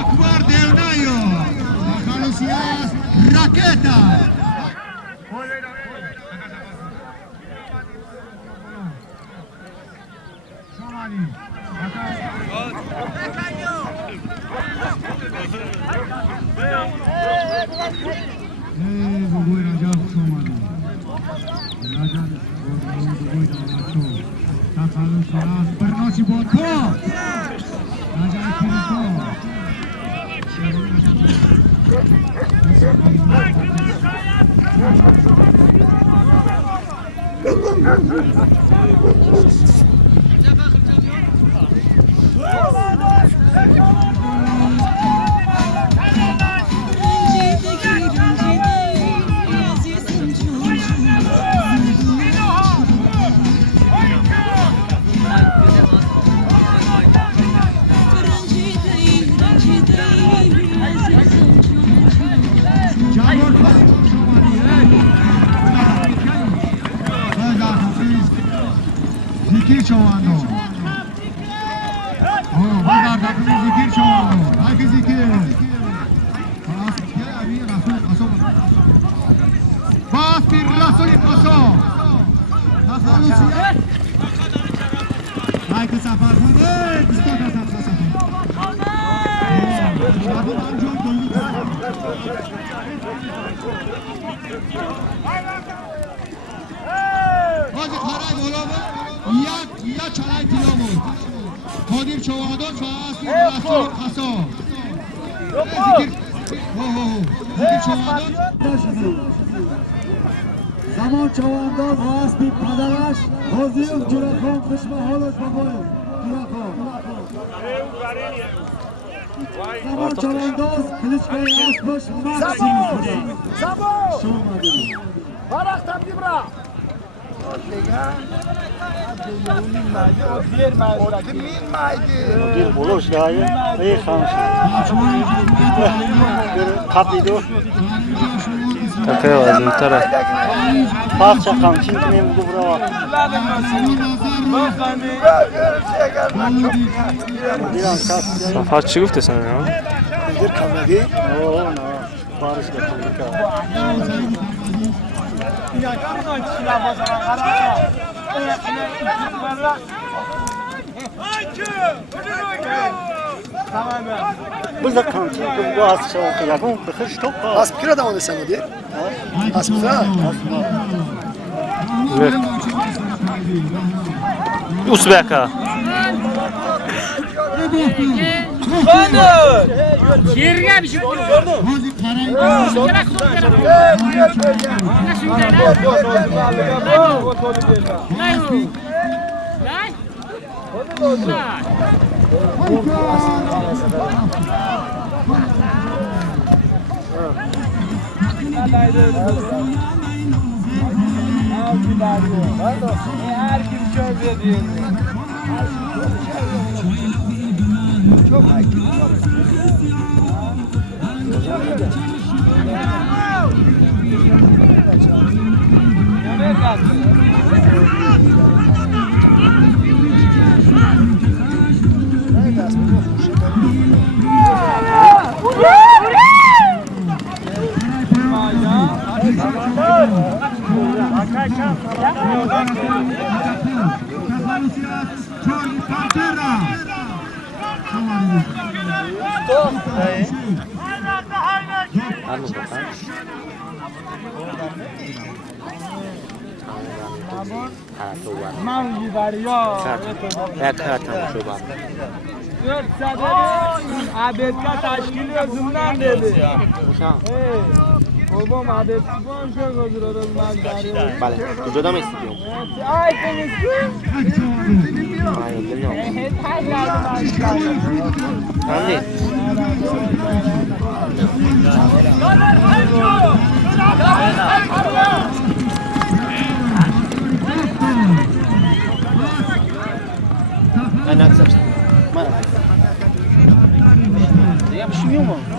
Akbar Devnayo, Makalosias, Raketa. Zikir çovando. Bazar takımı zikir çovando. Haydi zikir. Bas bir Rasul paso. Nahalusiya. Haydi safar bude. İstota safar. Abu Anjol golü. Hadi karay bola. یا چالای تیلامون خودیم چواندون فاست رسول خاصا ذکر چواندون زمان چواندون فاست بی پدرش حضیم جراخان خشمه حالش بابایم جراخان زمان چواندون کلیچکای اسبش مکسیم زمان فرق تبدیم را Bir buluş dahi iyi kalmış. Kapıydı. Такая возьмутара. Parça kamçın kimi bu brava. Safa çıkıp desene ya. Bir kameri. Oo, barış getirdik. Biz de kamçın bu az çok yakın kırış top. Aspira da onu sen o değil. Aspira. Evet. Uzbeka. Yerine bir şey gördüm. Her kim çöp diyor. Çok من بیبریا دört sadede abetka tashkili özümden dedi. Babam abet bon şey gözüyoruz mazdarı. Vale, yo da me istiyorum. Ay temizsin. Hayır, bilmiyorum. Hadi. من اکسپت من دیگه میشیم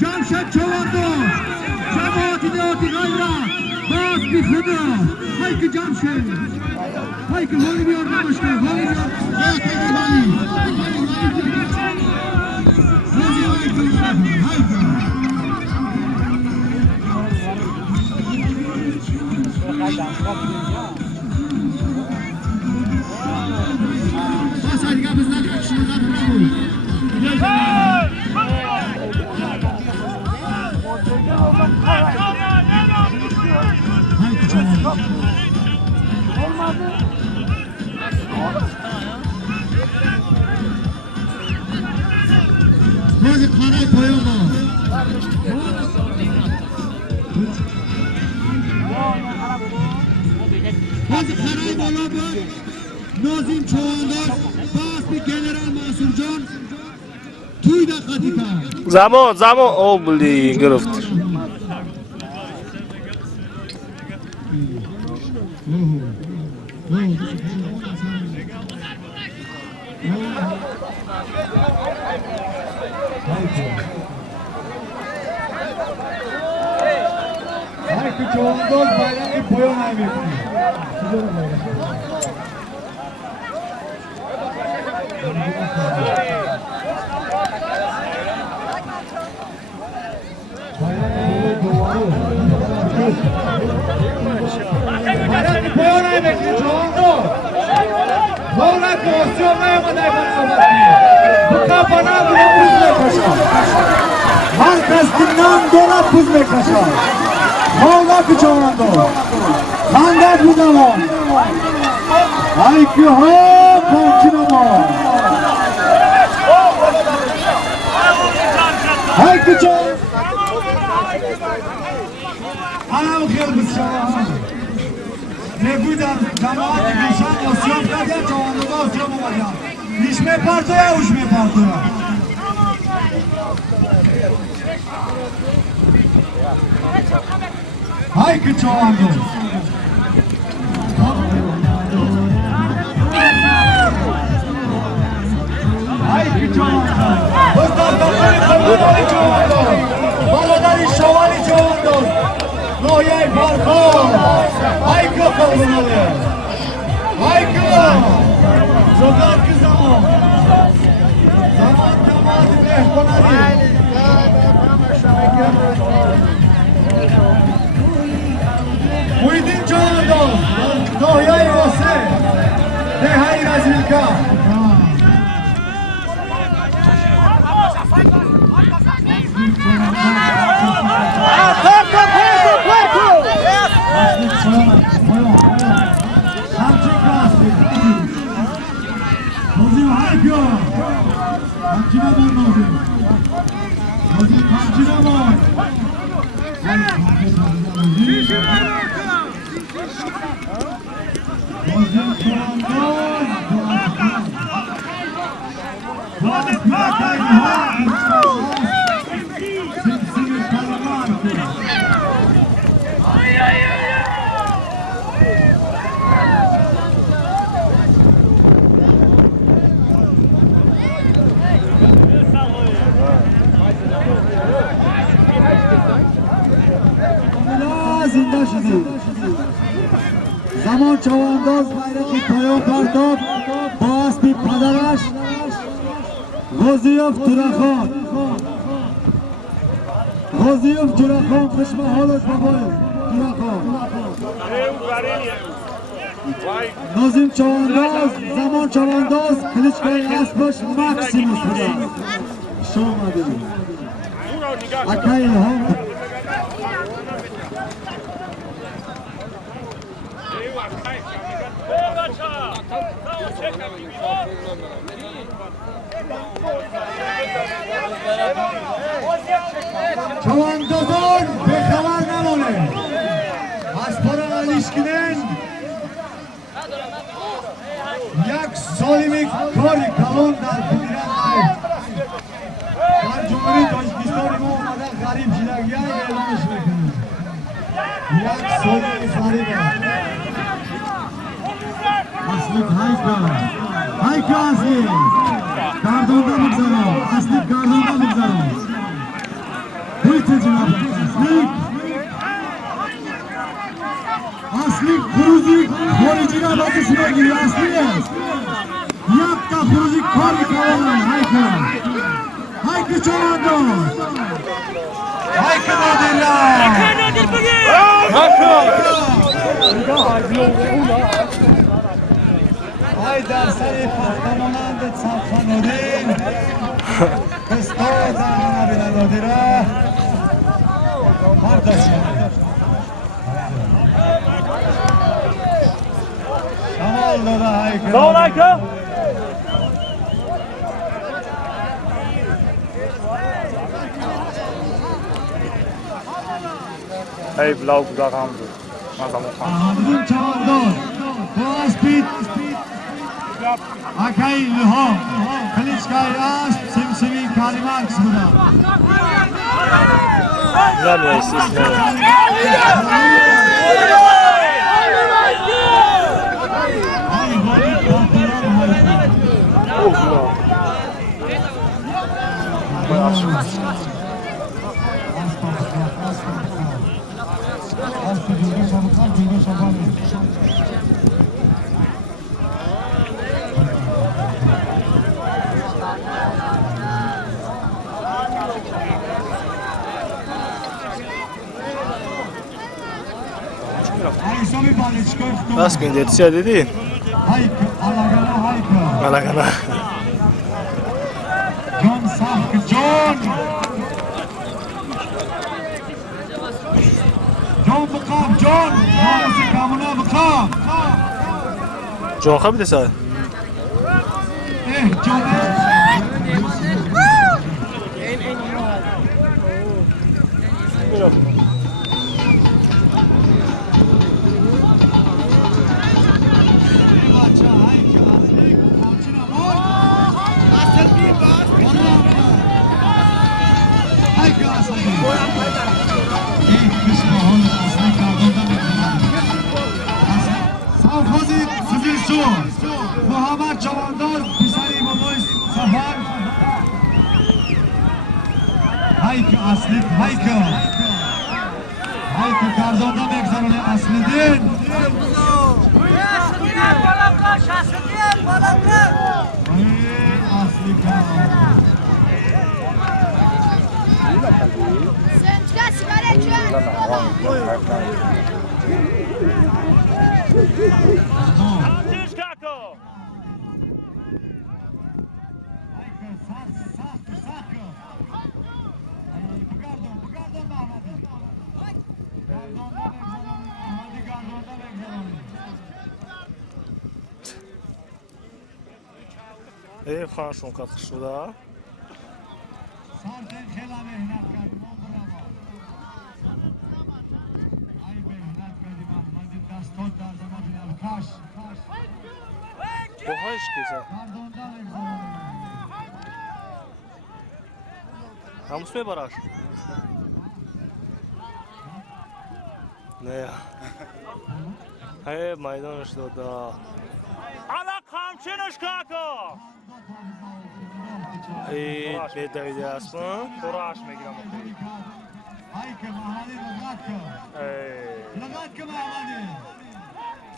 جمشید چوواندوز جماعتی دیاتی غیره باز بی خدا هایی که جمشید هایی که هایی بیار نماشته هایی بیار یک تگی هایی روزی هایی که هایی باز هایی دیگه بزنه کشی نبود روز خانه پایان روز خانه بالا بود نازیم چوانداز باز بی گنرال منصور جان توی دقیقی کرد زمان او بلی گرفت هایی که چوانداز bayramı پایان نمی‌کنه bayramı پایان نمی‌کنه چوانداز دولت آسیا نیامده بکا بنا بنا پوز میکشم هر کس دینان دولت پوز میکشم مولا که چوانداز خنده بودمان ای که ها پانچین ما ای که چوانداز هم خیل بسیار نبودم جماعت گوشن آسیاب کردیم چوانداز آسیاب اومدیم نیش میپرده اوش میپرده های که چوانداز های که چوانداز بزدردانی خلقانی چوانداز بالاداری شوالی چوانداز نویه فارخور های که خلقانه های که زدار که زمان جماعت بهکنانی محیدین چوانداز نویه واسه دهی رزیلکا واسطه شدی زمان چوانداز بیرقی پیام پرتاب با اسبی پدرش غازیوف تورخان غازیوف تورخان پشمه حالش بابایو تورخان نازیم چوانداز زمان چوانداز کلیچکای اسبش مکسیموس بوده شما مدید اکا الهام چواندازان به خبر نمانه از پارا علیشکینن یک سالی کاری کلان در کدیرت در جمهوری تاجیکستان ما آمده غریب شدگی های اعلامش میکنه یک سالی فریبه اصلی هایکه اصلی گردانده مگذارم اصلی گردانده مگذارم بویت جناب اصلی خروجی خارجی را بازی شما گیری اصلی است یک تا خروجی کاری کلانه هایکه چوانداز هایکه نادر بگیر های در سر پختمانند صفحانودین استاد در نبیل نادره برداشت شمال داده هایکه نادر ای بلاو بودا هم بود همون چوانداز با اسبید اکای لحام کلیچکای اسب سمسمی کالیمارکس بودا نمیه استثناء های غالب کامپیران هایکه راست میگی چی دیدی؟ علاقه جان سخت جان بقام جان ناموسی کامونا بقام جان خب دیسا اه جان محمد چوانداز پسری بابای سفر هایکه اصلی هایکه گردانده میگذارونه اصلی دین اصلی کار Sędzia sigarecie! ای خانشون قطع شده باهاش کیسه هموس میبراش نه های میدانش داده حالا کامچینش کاکو ای بیدایده اسم براش میگیرم های که محمدی لغت که لغت که محمدی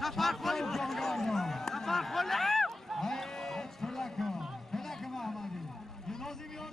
سفر خوریم سفر خوریم های فلک محمدی جنازی میاد